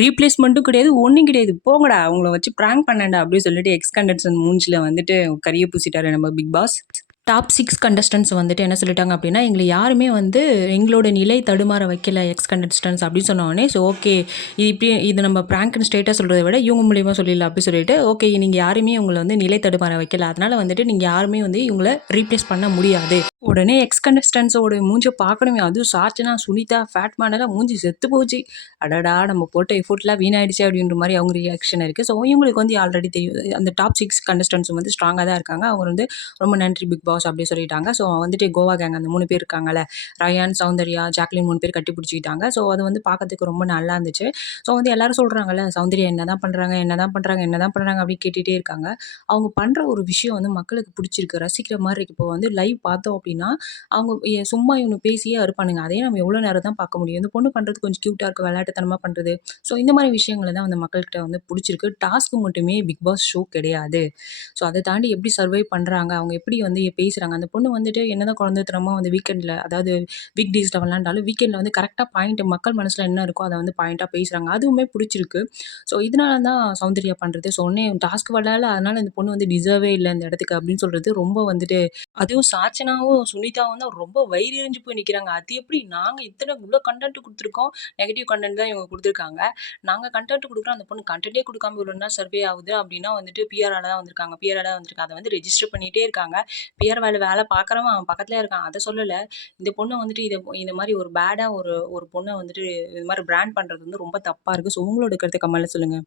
ரீப்ளேஸ்மெண்ட்டும் கிடையாது, ஒண்ணும் கிடையாது. போங்கடா உங்கள வச்சு பிராங்க் பண்ணேன்டா அப்படின்னு சொல்லிட்டு எக்ஸ் கண்டஸ்டன்ட் மூஞ்சில வந்துட்டு கரிய பூசிட்டாரு நம்ம பிக் பாஸ். டாப் 6 கண்டஸ்டன்ட்ஸ் வந்துட்டு என்ன சொல்லிட்டாங்க அப்படின்னா, எங்கள யாருமே வந்து எங்களோட நிலை தடுமாற வைக்கல எக்ஸ் கண்டஸ்டன்ட்ஸ் அப்படின்னு சொன்ன உடனே, ஸோ ஓகே இது நம்ம பிராங்க்னு ஸ்ட்ரெயிட்டா சொல்றத விட இவங்க மூலியமா சொல்லிடலாம் அப்படின்னு சொல்லிட்டு, ஓகே நீங்க யாருமே உங்கள வந்து நிலை தடுமாற வைக்கல. அதனால வந்துட்டு நீங்க யாருமே வந்து இவங்கள ரீப்ளேஸ் பண்ண முடியாது. உடனே எக்ஸ் கண்டஸ்டன்ட்ஸோட மூஞ்ச பார்க்கணுமே, அதுவும் சாச்சனா, சுனிதா, ஃபேட்மேனெல்லாம் மூஞ்சி செத்து போச்சு. அடடா! நம்ம போட்ட எஃபோர்ட்லாம் வீணாயிடுச்சே அப்படின்ற மாரி அவங்க ரியாக்ஷன் இருக்கு. ஸோ இவங்களுக்கு வந்து ஆல்ரெடி தெரியும். அந்த டாப் 6 கண்டஸ்டன்ட்ஸும் வந்து ஸ்ட்ராங்கா தான் இருக்காங்க. அவங்க வந்து ரொம்ப நன்றி பிக் பாஸ் அப்படி சொல்லிட்டாங்க. ஸோ வந்துட்டு கோவா கேங் அந்த 3 பேர் இருக்காங்கல்ல, ரயான், சௌந்தர்யா, ஜாக்லின் 3 பேர் கட்டி பிடிச்சுக்கிட்டாங்க. ஸோ அது வந்து பார்க்கறதுக்கு ரொம்ப நல்லா இருந்துச்சு. ஸோ வந்து எல்லாரும் சொல்றாங்கல்ல, சௌந்தர்யா என்னதான் பண்றாங்க, என்னதான் பண்றாங்க, என்னதான் பண்றாங்க அப்படி கேட்டுட்டே இருக்காங்க. அவங்க பண்ற ஒரு விஷயம் வந்து மக்களுக்கு பிடிச்சிருக்கு, ரசிக்கிற மாரி இருக்கு. இப்போ வந்து லைவ் பார்த்தோம் அப்படின்னா, அவங்க சும்மா இவங்க பேசியே இருப்பானுங்க. அதையே நம்ம எவ்வளோ நேரம் தான் பார்க்க முடியும். இந்த பொண்ணு பண்றது கொஞ்சம் கியூட்டா இருக்கு, விளையாட்டுத்தனமா பண்றது. ஸோ இந்த மாரி விஷயங்கள தான் வந்து மக்கள்கிட்ட வந்து புடிச்சிருக்கு. டாஸ்க் மட்டுமே பிக் பாஸ் ஷோ கிடையாது. ஸோ அத தாண்டி எப்படி சர்வைவ் பண்றாங்க, அவங்க எப்படி வந்து பேசுறாங்க. அந்த பொண்ணு வந்துட்டு என்னதான் குழந்தைத்தனமா வந்து வீக்கெண்ட்ல அதாவது வீக் டேஸ்ல விளையாண்டாலும், வீக்கெண்ட்ல வந்து கரெக்ட்டா பாயிண்ட் மக்கள் மனசுல என்ன இருக்கோ, அத வந்து பாயிண்ட்டா பேசுறாங்க. அதுவுமே புடிச்சிருக்கு. ஸோ இதனால தான் சௌந்தர்யா பண்றது. ஸோ உடனே டாஸ்க் விளையாடல, அதனால இந்த பொண்ணு வந்து டிசர்வே இல்ல இந்த இடத்துக்கு அப்படின்னு சொல்றது ரொம்ப வந்துட்டு அதுவும் சாச்சனாவும், சுனிதாவும் தான் ரொம்ப வயிறு எரிஞ்சு போய் நிக்கிறாங்க. அது எப்படி நாங்க இவ்ளோ கன்டென்ட் குடுத்துருக்கோம். நெகட்டிவ் கன்டென்ட் தான் இவங்க குடுத்துருக்காங்க. நாங்க கன்டென்ட் குடுக்குறோம். அந்த பொண்ணு கன்டென்ட்டே குடுக்காம இவ்வளோ நாள் சர்வே ஆகுது அப்படின்னா வந்துட்டு பிஆரால தான் வந்திருக்காங்க. பிஆரால தான் வந்திருக்காங்க. அத வந்து ரெஜிஸ்டர் பண்ணிட்டே இருக்காங்க. பிஆர் வேல பார்க்குறவன் அவன் பக்கத்துலயே இருக்கான். அத சொல்லல. இந்த பொண்ணு வந்துட்டு இந்த மாரி ஒரு பேடா ஒரு ஒரு பொண்ண வந்துட்டு இது மாரி பிராண்ட் பண்றது வந்து ரொம்ப தப்பா இருக்கு. ஸோ உங்களோட கருத்த கமெண்ட்ல சொல்லுங்க.